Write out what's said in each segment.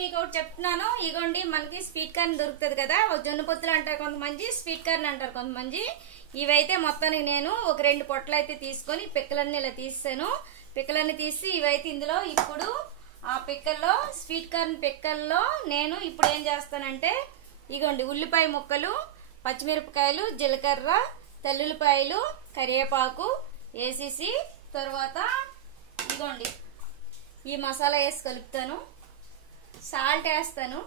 మీకు ఒకటి చెప్తున్నాను. ఇగోండి మనకి స్వీట్ కార్న్ దొరుకుతుంది కదా, జొన్న పొత్తులు అంటారు కొంతమంది, స్వీట్ కార్న్ అంటారు కొంతమంది. ఇవైతే మొత్తానికి నేను ఒక 2 పొట్లు అయితే తీసుకొని పిక్కలన్నీ ఇలా తీసాను. పిక్కలన్నీ తీసి ఇవైతే ఇందులో ఇప్పుడు ఆ పిక్కల్లో స్వీట్ కార్న్ పిక్కల్లో నేను ఇప్పుడు ఏం చేస్తానంటే ఇగోండి ఉల్లిపాయ ముక్కలు, పచ్చిమిరపకాయలు, జీలకర్ర, తెల్లుల్లిపాయలు, కరివేపాకు వేసేసి తర్వాత ఇగోండి ఈ మసాలా వేసి కలుపుతాను. సాల్ట్ వేస్తాను,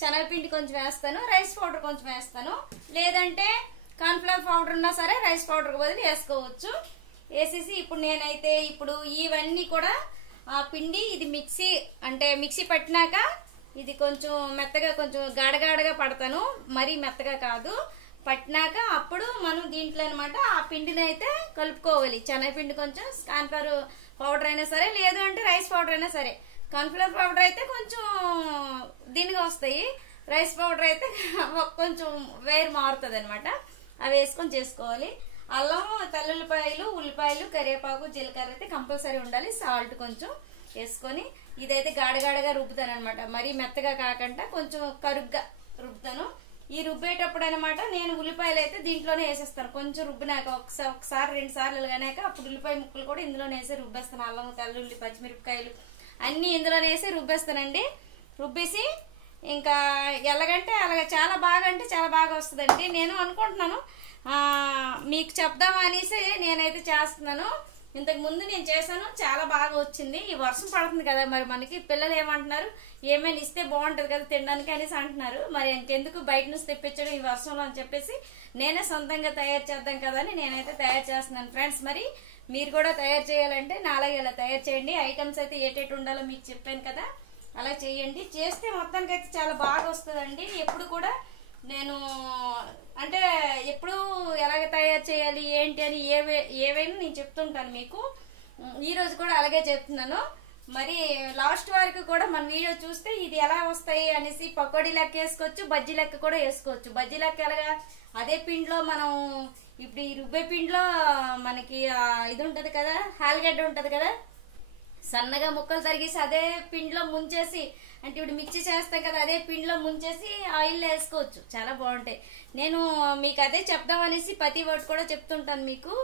శనగపిండి కొంచెం వేస్తాను, రైస్ పౌడర్ కొంచెం వేస్తాను. లేదంటే కార్న్ఫ్లవర్ పౌడర్ ఉన్నా సరే రైస్ పౌడర్ బదులు వేసుకోవచ్చు. వేసేసి ఇప్పుడు నేనైతే ఇప్పుడు ఇవన్నీ కూడా ఆ పిండి ఇది మిక్సీ పట్టినాక ఇది కొంచెం మెత్తగా కొంచెం గాడగాడగా పడతాను, మరీ మెత్తగా కాదు. పట్టినాక అప్పుడు మనం దీంట్లో అనమాట ఆ పిండిని అయితే కలుపుకోవాలి. శనగపిండి కొంచెం, కార్న్ఫ్లవర్ పౌడర్ అయినా సరే, లేదు అంటే రైస్ పౌడర్ అయినా సరే. కార్న్ఫ్లవర్ పౌడర్ అయితే కొంచెం దీనిగా వస్తాయి, రైస్ పౌడర్ అయితే కొంచెం వేరు మారుతుంది అనమాట. అవి వేసుకొని చేసుకోవాలి. అల్లం, తెల్లుల్లిపాయలు, ఉల్లిపాయలు, కరివేపాకు, జీలకర్ర అయితే కంపల్సరీ ఉండాలి. సాల్ట్ కొంచెం వేసుకొని ఇదైతే గాడగాడగా రుబ్బుతాను అనమాట. మరీ మెత్తగా కాకుండా కొంచెం కరుగ్గా రుబ్బుతాను. ఈ రుబ్బేటప్పుడు అనమాట నేను ఉల్లిపాయలు అయితే దీంట్లోనే వేసేస్తాను. కొంచెం రుబ్బినాక ఒకసారి 2 సార్లు ఇలాగానాక అప్పుడు ఉల్లిపాయ ముక్కలు కూడా ఇందులోనే వేసి రుబ్బేస్తాను. అల్లం, తెల్లుల్లి, పచ్చిమిరపకాయలు అన్ని ఇందులోనే వేసి రుబ్బేస్తానండి. రుబ్బేసి ఇంకా ఎలాగంటే అలాగ చాలా బాగా అంటే చాలా బాగా వస్తుందండి. నేను అనుకుంటున్నాను మీకు చెప్దాం అనేసి నేనైతే చేస్తున్నాను. ఇంతకు ముందు నేను చేశాను, చాలా బాగా వచ్చింది. ఈ వర్షం పడుతుంది కదా, మరి మనకి పిల్లలు ఏమంటున్నారు, ఏమైనా ఇస్తే బాగుంటది కదా తినడానికి అనేసి అంటున్నారు. మరి ఇంకెందుకు బయట నుంచి తెప్పించడం ఈ వర్షంలో అని చెప్పేసి నేనే సొంతంగా తయారు చేద్దాం కదా అని నేనైతే తయారు చేస్తున్నాను ఫ్రెండ్స్. మరి మీరు కూడా తయారు చేయాలంటే నాలాగే ఇలా తయారు చేయండి. ఐటమ్స్ అయితే ఏటేటి ఉండాలో మీకు చెప్పాను కదా, అలా చేయండి. చేస్తే మొత్తానికి అయితే చాలా బాగా వస్తుందండి. ఎప్పుడు కూడా నేను అంటే ఎప్పుడు ఎలాగ తయారు చేయాలి ఏంటి అని ఏవైనా నేను చెప్తుంటాను మీకు. ఈరోజు కూడా అలాగే చెప్తున్నాను. మరి లాస్ట్ వరకు కూడా మన వీడియో చూస్తే ఇది ఎలా వస్తాయి అనేసి పకోడీ లెక్క వేసుకోవచ్చు, బజ్జీ లెక్క కూడా వేసుకోవచ్చు. బజ్జీ లెక్క ఎలాగా అదే పిండిలో మనం ఇప్పుడు ఈ రుబ్బే పిండిలో మనకి ఇది ఉంటది కదా, ఆలుగడ్డ ఉంటది కదా, సన్నగా ముక్కలు తరిగేసి అదే పిండిలో ముంచేసి, అంటే ఇప్పుడు మిక్సీ చేస్తాం కదా అదే పిండిలో ముంచేసి ఆయిల్ వేసుకోవచ్చు. చాలా బాగుంటాయి. నేను మీకు అదే చెప్దాం అనేసి ప్రతి వర్డ్ కూడా చెప్తుంటాను మీకు.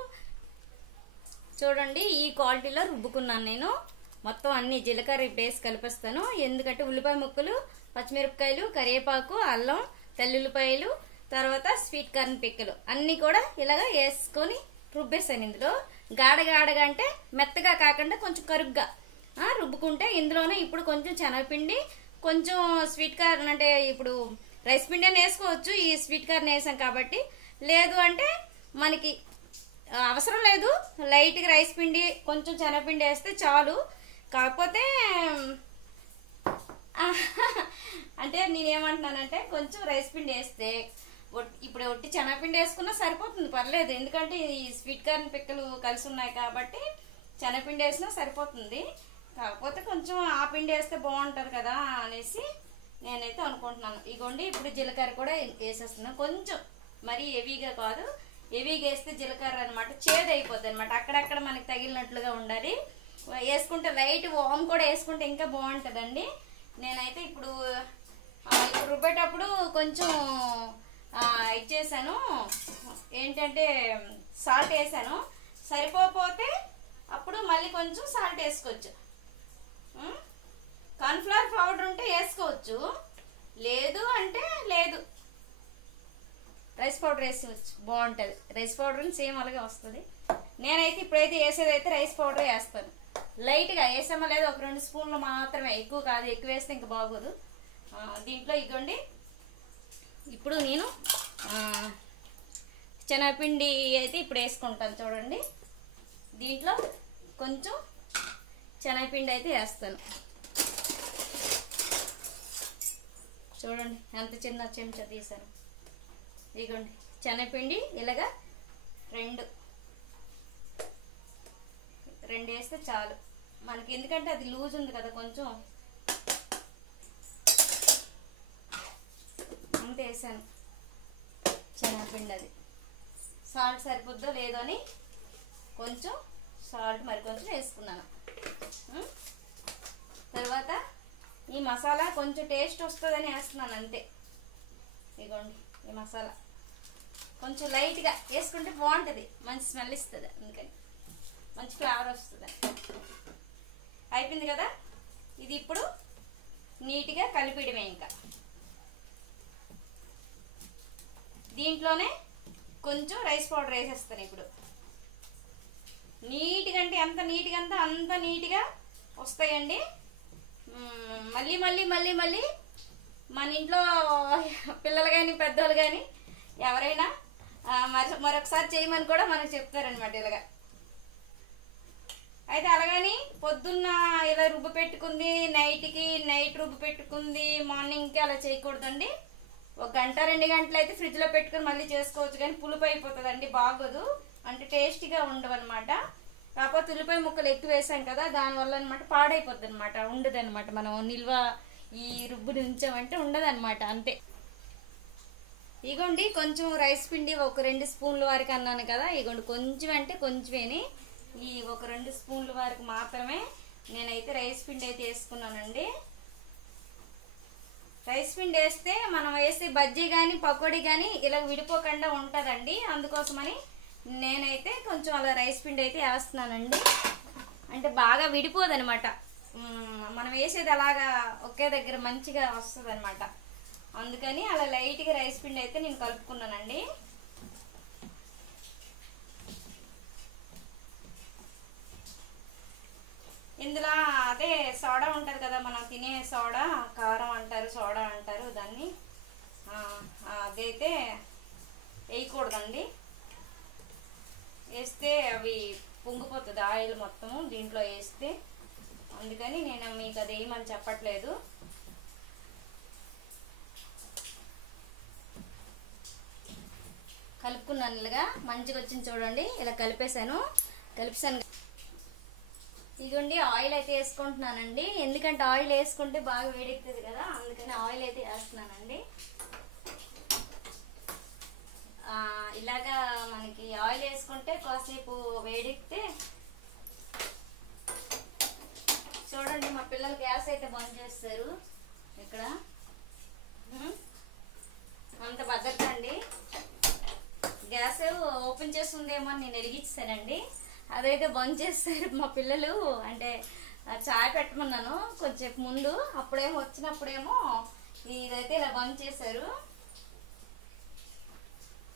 చూడండి ఈ క్వాలిటీలో రుబ్బుకున్నాను నేను. మొత్తం అన్ని జీలకర్ర వేసి కలిపేస్తాను. ఎందుకంటే ఉల్లిపాయ ముక్కలు, పచ్చిమిరపకాయలు, కరివేపాకు, అల్లం, తెల్లుల్లిపాయలు, తర్వాత స్వీట్ కార్న్ పిక్కలు అన్ని కూడా ఇలాగా వేసుకొని రుబ్బేస్తాను. ఇందులో గాడగాడగా అంటే మెత్తగా కాకుండా కొంచెం కరుగ్గా రుబ్బుకుంటే ఇందులోనే ఇప్పుడు కొంచెం శనగపిండి, కొంచెం స్వీట్ కార్న్ అంటే ఇప్పుడు రైస్ పిండి అని వేసుకోవచ్చు. ఈ స్వీట్ కార్న్ వేసాం కాబట్టి. లేదు అంటే మనకి అవసరం లేదు, లైట్గా రైస్ పిండి కొంచెం శనగపిండి వేస్తే చాలు. కాకపోతే అంటే నేనేమంటున్నానంటే కొంచెం రైస్ పిండి వేస్తే ఇప్పుడు ఒట్టి శనగపిండి వేసుకున్నా సరిపోతుంది, పర్లేదు. ఎందుకంటే ఈ స్వీట్ కార్న్ పిక్కలు కలిసి ఉన్నాయి కాబట్టి శనగపిండి వేసినా సరిపోతుంది. కాకపోతే కొంచెం ఆ పిండి వేస్తే బాగుంటుంది కదా అనేసి నేనైతే అనుకుంటున్నాను. ఇగోండి ఇప్పుడు జీలకర్ర కూడా వేసేస్తున్నాను. కొంచెం మరీ హెవీగా కాదు, హెవీగా వేస్తే జీలకర్ర అనమాట చేదు అయిపోద్ది అనమాట. అక్కడక్కడ మనకి తగిలినట్లుగా ఉండాలి. వేసుకుంటే లైట్ వామ్ కూడా వేసుకుంటే ఇంకా బాగుంటుందండి. నేనైతే ఇప్పుడు రుబ్బేటప్పుడు కొంచెం ఇచ్చేసాను, ఏంటంటే సాల్ట్ వేసాను. సరిపోతే అప్పుడు మళ్ళీ కొంచెం సాల్ట్ వేసుకోవచ్చు. కార్న్ఫ్లవర్ పౌడర్ ఉంటే వేసుకోవచ్చు, లేదు అంటే లేదు, రైస్ పౌడర్ వేసుకోవచ్చు, బాగుంటుంది. రైస్ పౌడర్ సేమ్ అలాగే వస్తుంది. నేనైతే ఇప్పుడైతే వేసేదైతే రైస్ పౌడర్ వేస్తాను. లైట్గా వేసామో లేదు, ఒక 2 స్పూన్లు మాత్రమే, ఎక్కువ కాదు. ఎక్కువ వేస్తే ఇంకా బాగోదు. దీంట్లో ఇగోండి ఇప్పుడు నేను శనగపిండి అయితే ఇప్పుడు వేసుకుంటాను. చూడండి దీంట్లో కొంచెం శనగపిండి అయితే వేస్తాను. చూడండి ఎంత చిన్న చెంచా తీసాను. ఇదిగోండి శనగపిండి ఇలాగా 2 వేస్తే చాలు మనకి. ఎందుకంటే అది లూజ్ ఉంది కదా, కొంచెం అంత వేసాను శనగపిండి. అది సాల్ట్ సరిపోద్దో లేదో అని కొంచెం సాల్ట్ మరి కొంచెం వేసుకున్నాను. తర్వాత ఈ మసాలా కొంచెం టేస్ట్ వస్తుందని వేస్తున్నాను అంతే. ఇదిగోండి ఈ మసాలా కొంచెం లైట్గా వేసుకుంటే బాగుంటుంది, మంచి స్మెల్ ఇస్తుంది, అందుకని మంచి ఫ్లేవర్ వస్తుంది. అయిపోయింది కదా, ఇది ఇప్పుడు నీట్గా కలిపిడమే. ఇంకా దీంట్లోనే కొంచెం రైస్ పౌడర్ వేసేస్తాను ఇప్పుడు. నీట్గా అంటే ఎంత నీట్గా అంత నీట్గా వస్తాయండి. మళ్ళీ మళ్ళీ మళ్ళీ మళ్ళీ మన ఇంట్లో పిల్లలు కానీ పెద్దోళ్ళు కానీ ఎవరైనా మరొకసారి చేయమని కూడా మనకు చెప్తారనమాట ఇలాగా. అయితే అలాగని పొద్దున్న ఇలా రుబ్బు పెట్టుకుంది, నైట్ రుబ్బు పెట్టుకుంది, మార్నింగ్కి అలా చేయకూడదండి. 1 గంట 2 గంటలు అయితే ఫ్రిడ్జ్లో పెట్టుకుని మళ్ళీ చేసుకోవచ్చు, కానీ పులుపు అయిపోతుందండి, బాగోదు, అంటే టేస్టీగా ఉండవు అనమాట. కాకపోతే ఉల్లిపాయ ముక్కలు ఎక్కువ వేసాం కదా, దానివల్ల అనమాట పాడైపోద్ది అనమాట, ఉండదు అనమాట. మనం నిల్వ ఈ రుబ్బుని ఉంచామంటే ఉండదు అనమాట, అంతే. ఇగోండి కొంచెం రైస్ పిండి ఒక 2 స్పూన్ల వరకు అన్నాను కదా, ఇగోండి కొంచెం అంటే కొంచెమేని, ఈ ఒక 2 స్పూన్ల వరకు మాత్రమే నేనైతే రైస్ పిండి అయితే వేసుకున్నానండి. రైస్ పిండి వేస్తే మనం వేసే బజ్జీ కానీ పకోడీ కానీ ఇలా విడిపోకుండా ఉంటుందండి, అందుకోసమని నేనైతే కొంచెం అలా రైస్ పిండి అయితే వేస్తున్నానండి. అంటే బాగా విడిపోదు అనమాట, మనం వేసేది అలాగా ఒకే దగ్గర మంచిగా వస్తుంది అనమాట, అందుకని అలా లైట్గా రైస్ పిండి అయితే నేను కలుపుకున్నానండి. ఇందులో అదే సోడా ఉంటుంది కదా, మనం తినే సోడా, కారం అంటారు, సోడా అంటారు దాన్ని, అదైతే వేయకూడదండి. వేస్తే అవి పొంగిపోతుంది ఆయిల్ మొత్తము దీంట్లో వేస్తే, అందుకని నేను మీకు అది వేయమని చెప్పట్లేదు. కలుపుకున్నాను, ఇలాగా మంచిగా వచ్చింది చూడండి, ఇలా కలిపేసాను. ఇదిగోండి ఆయిల్ అయితే వేసుకుంటున్నానండి, ఎందుకంటే ఆయిల్ వేసుకుంటే బాగా వేడెక్కుతుంది కదా, అందుకని ఆయిల్ అయితే వేస్తున్నానండి. ఇలాగా మనకి ఆయిల్ వేసుకుంటే కాసేపు వేడెక్కితే, చూడండి మా పిల్లలు గ్యాస్ అయితే బంద్ చేస్తారు, ఇక్కడ అంత భద్రత అండి. గ్యాస్ ఓపెన్ చేస్తుందేమో అని నేను వెలిగించానండి, అదైతే బంద్ చేస్తారు మా పిల్లలు. అంటే చాయ్ పెట్టమన్నాను కొంచెంసేపు ముందు, అప్పుడేమో వచ్చినప్పుడేమో ఇదైతే ఇలా బంద్ చేశారు.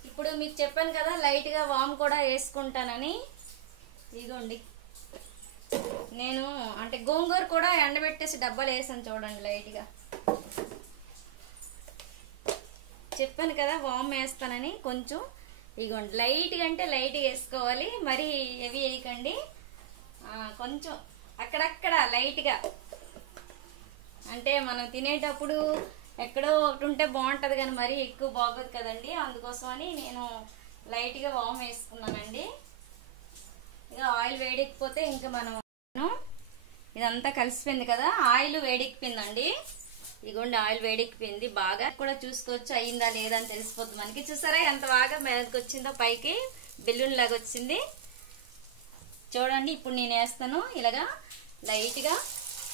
ఇప్పుడు మీకు చెప్పాను కదా లైట్గా వామ్ కూడా వేసుకుంటానని, ఇదిగోండి నేను అంటే గోంగూర కూడా ఎండబెట్టేసి డబ్బాలు వేసాను చూడండి, లైట్గా చెప్పాను కదా వామ్ వేస్తానని. కొంచెం ఇదిగోండి లైట్గా అంటే లైట్గా వేసుకోవాలి, మరి హెవీ వేయకండి, కొంచెం అక్కడక్కడ లైట్గా. అంటే మనం తినేటప్పుడు ఎక్కడో ఒకటి ఉంటే బాగుంటుంది కానీ మరీ ఎక్కువ బాగోదు కదండి, అందుకోసమని నేను లైట్గా వామ్ వేసుకున్నానండి. ఇక ఆయిల్ వేడెక్కిపోతే ఇంకా మనం ఇదంతా కలిసిపోయింది కదా, ఆయిల్ వేడెక్కిపోయిందండి. ఇదిగోండి ఆయిల్ వేడెక్కిపోయింది, బాగా కూడా చూసుకోవచ్చు అయ్యిందా లేదా అని తెలిసిపోతుంది మనకి. చూసారా ఎంత బాగా మీదకి వచ్చిందో, పైకి బెలూన్ లాగా వచ్చింది చూడండి. ఇప్పుడు నేను వేస్తాను ఇలాగా లైట్గా,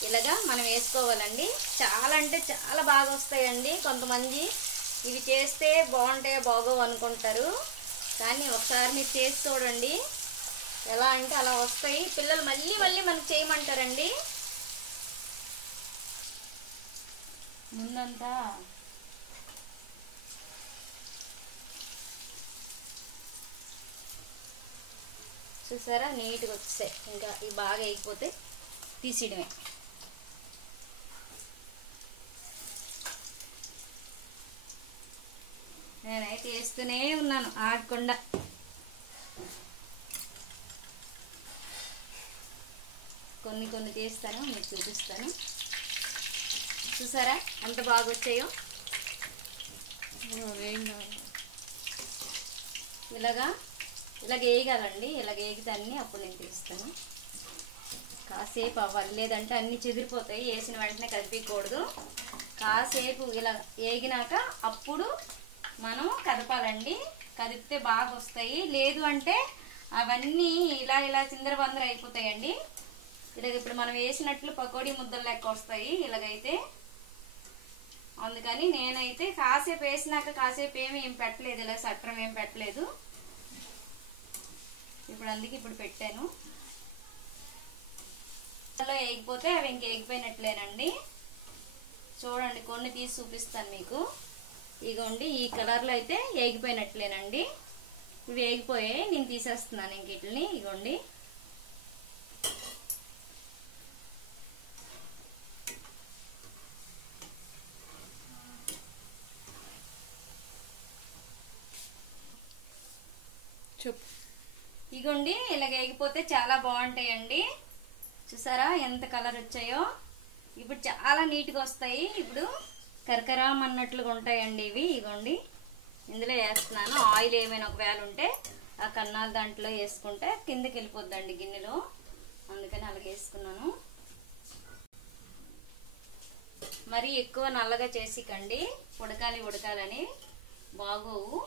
ఇలాగా మనం వేసుకోవాలండి. చాలా అంటే చాలా బాగా వస్తాయండి. కొంతమంది ఇవి చేస్తే బాగుంటాయో బాగోవు అనుకుంటారు, కానీ ఒకసారి మీరు చేసి చూడండి, ఎలా అంటే అలా వస్తాయి. పిల్లలు మళ్ళీ మళ్ళీ మనకు చేయమంటారండి. ముందంతా చూసారా నీట్గా వచ్చాయి, ఇంకా ఇవి బాగా వేయకపోతే తీసేయడమే. నేనైతే వేస్తూనే ఉన్నాను ఆడకుండా. కొన్ని కొన్ని చేస్తాను, మీకు చూపిస్తాను. చూసారా ఎంత బాగా వచ్చాయో. ఇలాగా వేయగలండి, ఇలాగ వేగితే అప్పుడు నేను తీస్తాను. కాసేపు అవ్వాలి, లేదంటే అన్నీ చెదిరిపోతాయి, వేసిన వెంటనే కదిపకూడదు. కాసేపు ఇలా వేగినాక అప్పుడు మనం కదపాలండి, కదిపితే బాగా వస్తాయి. లేదు అంటే అవన్నీ ఇలా ఇలా చిందరబందర అయిపోతాయండి. ఇలాగ ఇప్పుడు మనం వేసినట్లు పకోడీ ముద్దలు లెక్క వస్తాయి ఇలాగైతే. అందుకని నేనైతే కాసేపు వేసినాక కాసేపు ఏం పెట్టలేదు, ఇలా సట్రం ఏం పెట్టలేదు. ఇప్పుడు అందుకే ఇప్పుడు పెట్టాను. వేగిపోతే అవి ఇంక వేగిపోయినట్లేనండి. చూడండి కొన్ని తీసి చూపిస్తాను మీకు. ఇగోండి ఈ కలర్లో అయితే వేగిపోయినట్లేనండి. ఇవి వేగిపోయాయి, నేను తీసేస్తున్నాను ఇంక వీటిని. ఇగోండి ఇగోండి ఇలా వేగిపోతే చాలా బాగుంటాయండి. చూసారా ఎంత కలర్ వచ్చాయో. ఇప్పుడు చాలా నీట్గా వస్తాయి. ఇప్పుడు కరకరాం అన్నట్లుగా ఉంటాయండి ఇవి. ఇగోండి ఇందులో వేస్తున్నాను. ఆయిల్ ఏమైనా ఒకవేళ ఉంటే ఆ కన్నాలు దాంట్లో వేసుకుంటే కిందకి వెళ్ళిపోద్దండి గిన్నెలో, అందుకని అలాగే వేసుకున్నాను. మరి ఎక్కువ నల్లగా చేసికండి, ఉడకాలని బాగోవు.